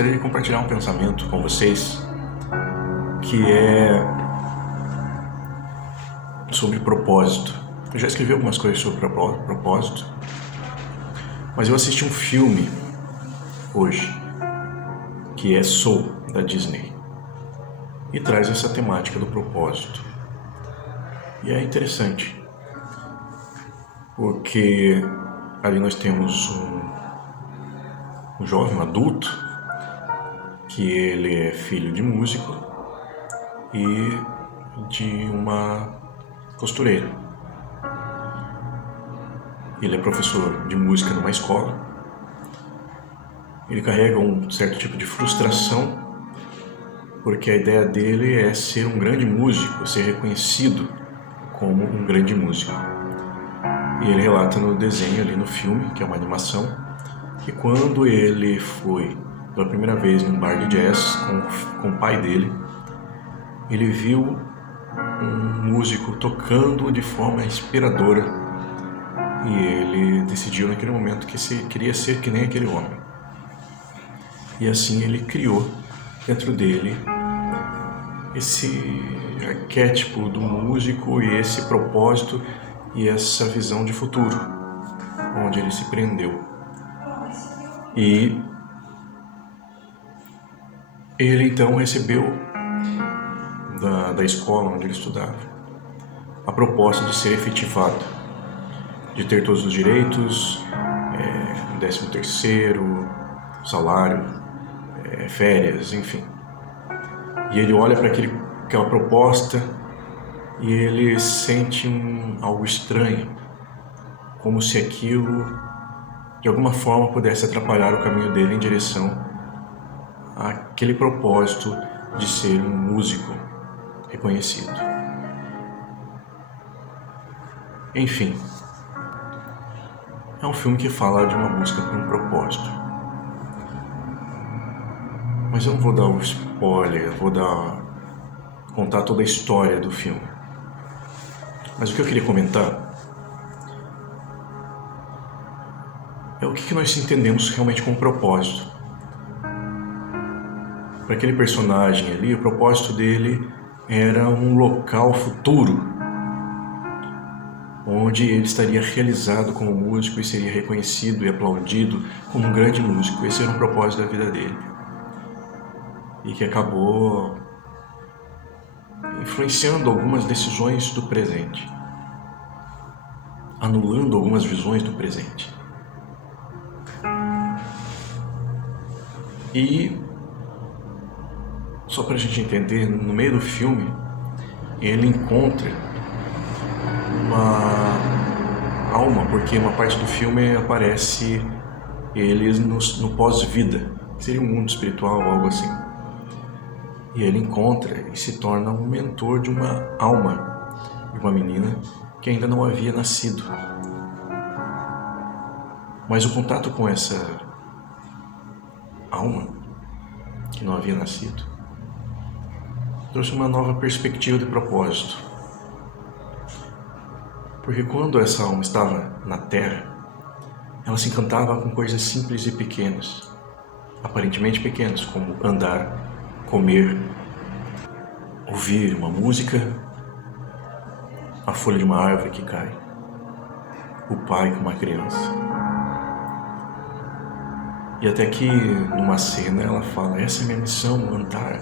gostaria de compartilhar um pensamento com vocês que é sobre propósito. Eu já escrevi algumas coisas sobre propósito, mas eu assisti um filme hoje que é Soul, da Disney, e traz essa temática do propósito. E é interessante, porque ali nós temos um jovem, um adulto, que ele é filho de músico e de uma costureira. Ele é professor de música numa escola. Ele carrega um certo tipo de frustração, porque a ideia dele é ser um grande músico, ser reconhecido como um grande músico. E ele relata no desenho, ali no filme, que é uma animação, que quando ele foi pela primeira vez num bar de jazz com o pai dele, ele viu um músico tocando de forma inspiradora e ele decidiu naquele momento que queria ser que nem aquele homem. E assim ele criou dentro dele esse arquétipo do músico e esse propósito e essa visão de futuro, onde ele se prendeu. E ele então recebeu da escola onde ele estudava a proposta de ser efetivado, de ter todos os direitos, 13º, salário, férias, enfim. E ele olha para aquela proposta e ele sente algo estranho, como se aquilo de alguma forma pudesse atrapalhar o caminho dele em direção àquele propósito de ser um músico reconhecido. Enfim, é um filme que fala de uma busca por um propósito. Mas eu não vou dar um spoiler, eu vou contar toda a história do filme. Mas o que eu queria comentar é o que nós entendemos realmente como propósito. Para aquele personagem ali, o propósito dele era um local futuro, onde ele estaria realizado como músico e seria reconhecido e aplaudido como um grande músico. Esse era um propósito da vida dele. E que acabou influenciando algumas decisões do presente, anulando algumas visões do presente. E, só para a gente entender, no meio do filme, ele encontra uma alma, porque uma parte do filme aparece eles no pós-vida, que seria um mundo espiritual, algo assim. E ele encontra e se torna um mentor de uma alma, de uma menina que ainda não havia nascido. Mas o contato com essa alma, que não havia nascido, trouxe uma nova perspectiva de propósito. Porque quando essa alma estava na Terra, ela se encantava com coisas simples e pequenas, aparentemente pequenas, como andar, comer, ouvir uma música, a folha de uma árvore que cai, o pai com uma criança. E até que numa cena ela fala: essa é a minha missão, andar.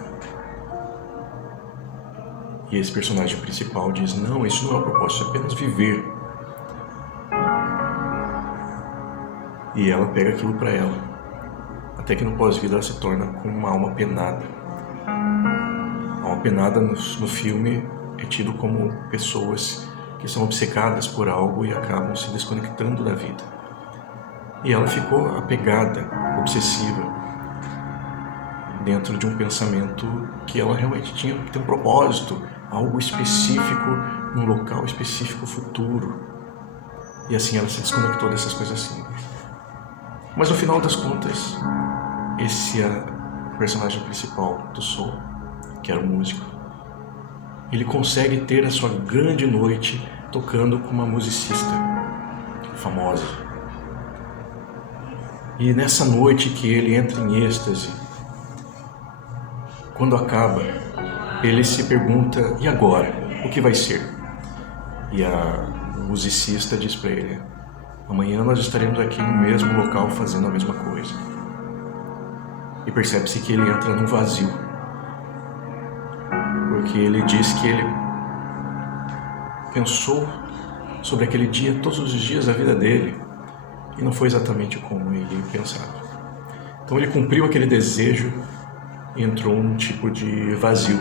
E esse personagem principal diz: não, isso não é o propósito, é apenas viver. E ela pega aquilo para ela, até que no pós-vida ela se torna como uma alma penada. A alma penada no filme é tido como pessoas que são obcecadas por algo e acabam se desconectando da vida. E ela ficou apegada, obsessiva, dentro de um pensamento que ela realmente tinha que ter um propósito, algo específico, num local específico futuro. E assim ela se desconectou dessas coisas simples. Mas no final das contas, esse personagem principal do Soul, que era um músico, ele consegue ter a sua grande noite tocando com uma musicista famosa. E nessa noite que ele entra em êxtase, quando acaba, ele se pergunta, e agora? O que vai ser? E o musicista diz para ele, amanhã nós estaremos aqui no mesmo local fazendo a mesma coisa. E percebe-se que ele entra num vazio, porque ele diz que ele pensou sobre aquele dia todos os dias da vida dele e não foi exatamente como ele pensava. Então ele cumpriu aquele desejo e entrou num tipo de vazio.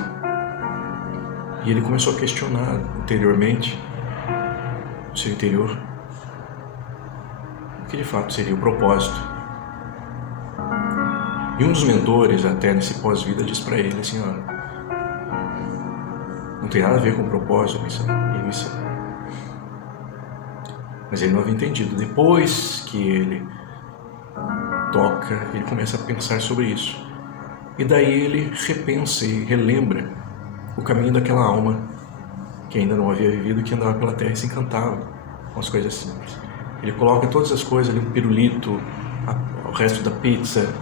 E ele começou a questionar interiormente, no seu interior, o que de fato seria o propósito. E um dos mentores, até nesse pós-vida, diz para ele assim, não tem nada a ver com propósito e missão. Mas ele não havia entendido. Depois que ele toca, ele começa a pensar sobre isso. E daí ele repensa e relembra o caminho daquela alma que ainda não havia vivido, que andava pela terra e se encantava com as coisas simples. Ele coloca todas as coisas ali, um pirulito, o resto da pizza,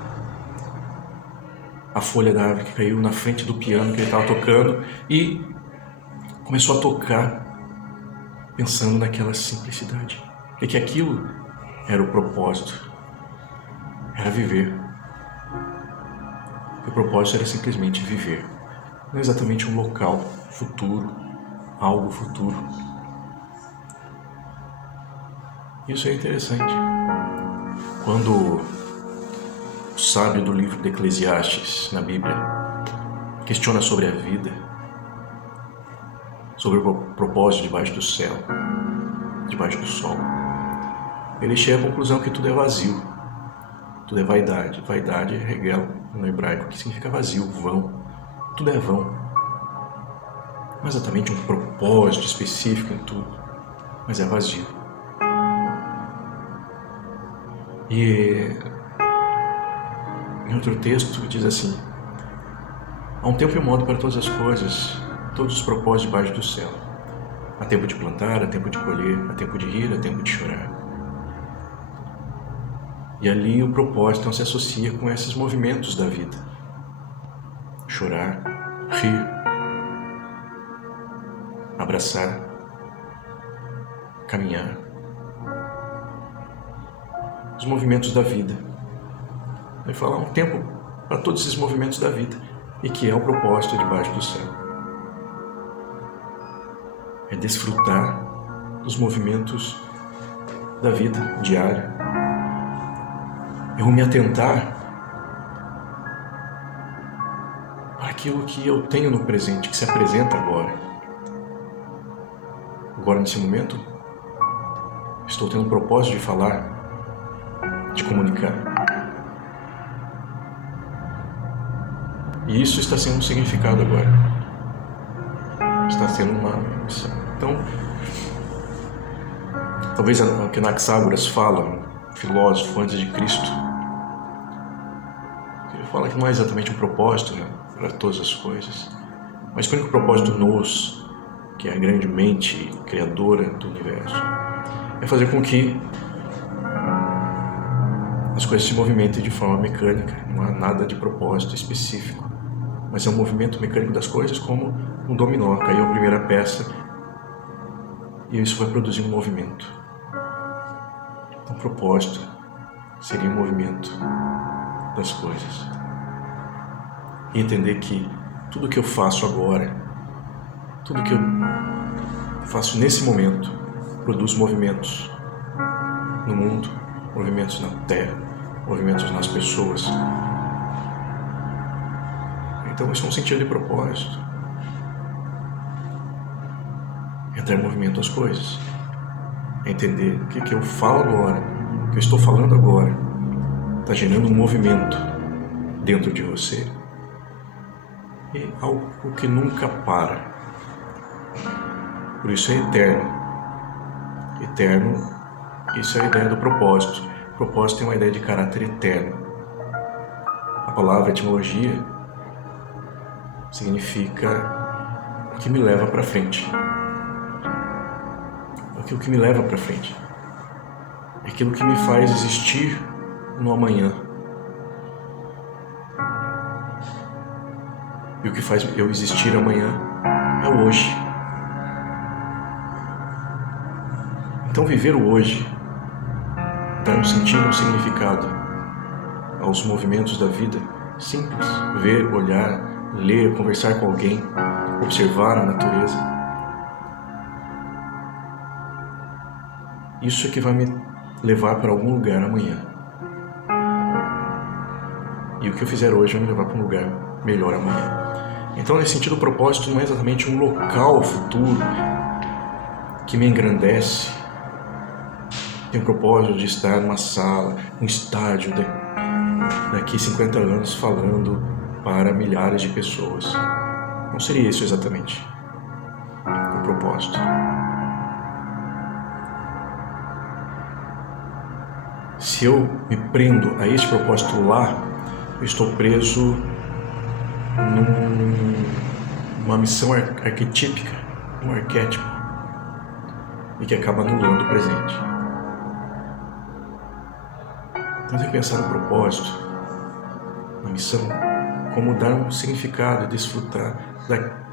a folha da árvore que caiu na frente do piano que ele estava tocando e começou a tocar pensando naquela simplicidade. E que aquilo era o propósito, era viver. O propósito era simplesmente viver, não exatamente um local futuro, algo futuro. Isso é interessante. Quando o sábio do livro de Eclesiastes, na Bíblia, questiona sobre a vida, sobre o propósito debaixo do céu, debaixo do sol, ele chega à conclusão que tudo é vazio, tudo é vaidade. Vaidade é regel no hebraico, que significa vazio, vão. Tudo é vão. Não é exatamente um propósito específico em tudo, mas é vazio. E em outro texto diz assim, há um tempo e um modo para todas as coisas, todos os propósitos debaixo do céu. Há tempo de plantar, há tempo de colher, há tempo de rir, há tempo de chorar. E ali o propósito então se associa com esses movimentos da vida. Chorar, rir, abraçar, caminhar. Os movimentos da vida. Ele fala um tempo para todos esses movimentos da vida e que é o propósito debaixo do céu. É desfrutar dos movimentos da vida diária. Eu me atentar para aquilo que eu tenho no presente, que se apresenta agora. Agora, nesse momento, estou tendo o propósito de falar, de comunicar. E isso está sendo significado agora. Está sendo uma missão. Então, talvez o que Anaxágoras fala, um filósofo antes de Cristo, ele fala que não é exatamente um propósito, né, para todas as coisas, mas o único propósito nos, que é a grande mente criadora do universo, é fazer com que as coisas se movimentem de forma mecânica. Não há nada de propósito específico, mas é um movimento mecânico das coisas, como um dominó. Caiu a primeira peça e isso vai produzir um movimento. Então, o propósito seria um movimento das coisas. E entender que tudo que eu faço agora, tudo que eu faço nesse momento, produz movimentos no mundo, movimentos na terra, movimentos nas pessoas. Então isso é um sentido de propósito. Entrar em movimento as coisas. É entender o que eu falo agora, o que eu estou falando agora, está gerando um movimento dentro de você. E algo que nunca para. Por isso é eterno. Eterno, isso é a ideia do propósito. O propósito tem uma ideia de caráter eterno. A palavra etimologia significa o que me leva para frente. Aquilo que me leva para frente. É aquilo que me faz existir no amanhã. E o que faz eu existir amanhã é o hoje. Então viver o hoje, dar um sentido, um significado aos movimentos da vida, simples, ver, olhar, ler, conversar com alguém, observar a natureza. Isso é que vai me levar para algum lugar amanhã. E o que eu fizer hoje vai me levar para um lugar melhor amanhã. Então, nesse sentido, o propósito não é exatamente um local futuro que me engrandece. Tem o propósito de estar numa sala, num estádio daqui 50 anos falando para milhares de pessoas. Não seria isso exatamente o propósito. Se eu me prendo a esse propósito lá, eu estou preso numa missão arquetípica, um arquétipo, e que acaba anulando o presente. Então tem que pensar no propósito, na missão, como dar um significado e desfrutar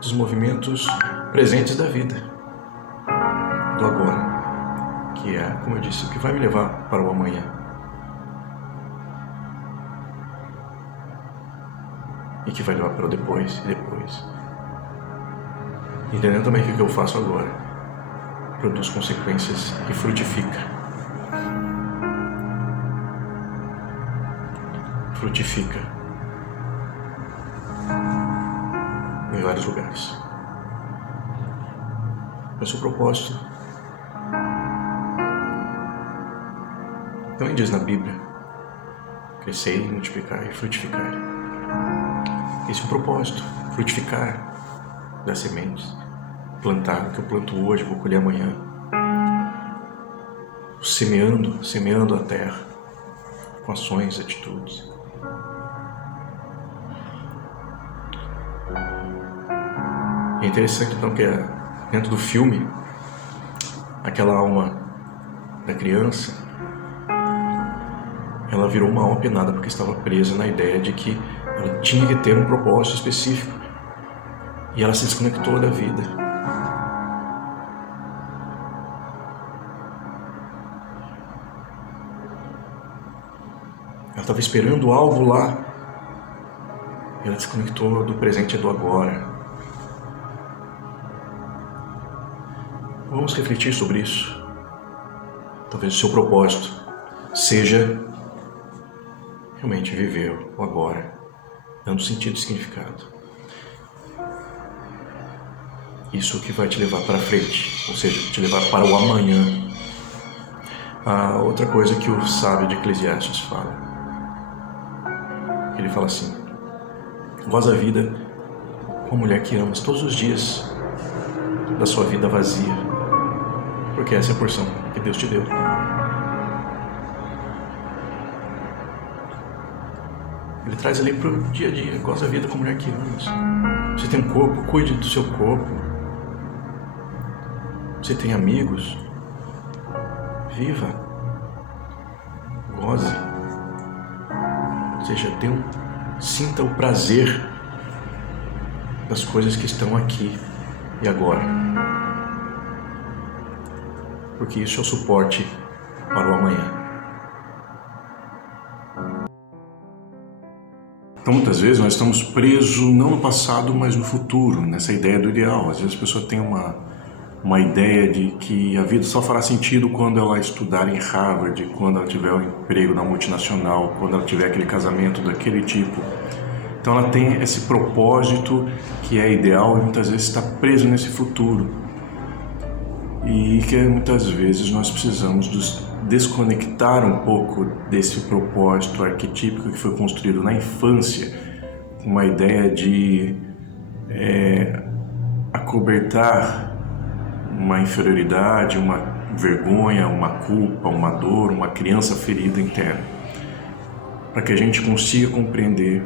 dos movimentos presentes da vida, do agora, que é, como eu disse, o que vai me levar para o amanhã. E que vai levar para o depois e depois. Entendendo também que o que eu faço agora produz consequências e frutifica. Frutifica em vários lugares. Mas o propósito também diz na Bíblia: crescer, multiplicar e frutificar. Esse é o propósito, frutificar das sementes, plantar o que eu planto hoje, vou colher amanhã, semeando a terra com ações, atitudes. É interessante então que dentro do filme, aquela alma da criança, ela virou uma alma penada porque estava presa na ideia de que ela tinha que ter um propósito específico. E ela se desconectou da vida. Ela estava esperando algo lá. E ela desconectou do presente e do agora. Vamos refletir sobre isso. Talvez o seu propósito seja realmente viver o agora, dando sentido e significado. Isso que vai te levar para frente, ou seja, te levar para o amanhã. A outra coisa que o sábio de Eclesiastes fala, ele fala assim: goza a vida com a mulher que amas todos os dias da sua vida vazia, porque essa é a porção que Deus te deu. Ele traz ali para o dia a dia: goza a vida com a mulher que amas. Você tem um corpo, cuide do seu corpo. Você tem amigos, viva, goze, ou seja, sinta o prazer das coisas que estão aqui e agora, porque isso é o suporte para o amanhã. Então, muitas vezes nós estamos presos não no passado, mas no futuro, nessa ideia do ideal. Às vezes a pessoa tem uma ideia de que a vida só fará sentido quando ela estudar em Harvard, quando ela tiver um emprego na multinacional, quando ela tiver aquele casamento daquele tipo. Então ela tem esse propósito que é ideal e muitas vezes está preso nesse futuro. E que muitas vezes nós precisamos desconectar um pouco desse propósito arquetípico que foi construído na infância, com uma ideia de acobertar uma inferioridade, uma vergonha, uma culpa, uma dor, uma criança ferida interna, para que a gente consiga compreender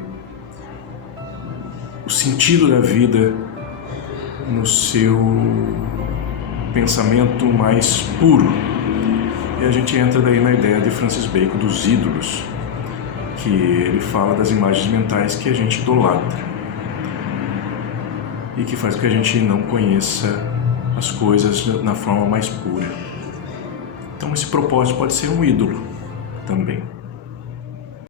o sentido da vida no seu pensamento mais puro. E a gente entra daí na ideia de Francis Bacon dos ídolos, que ele fala das imagens mentais que a gente idolatra. e que faz com que a gente não conheça as coisas na forma mais pura. Então esse propósito pode ser um ídolo também.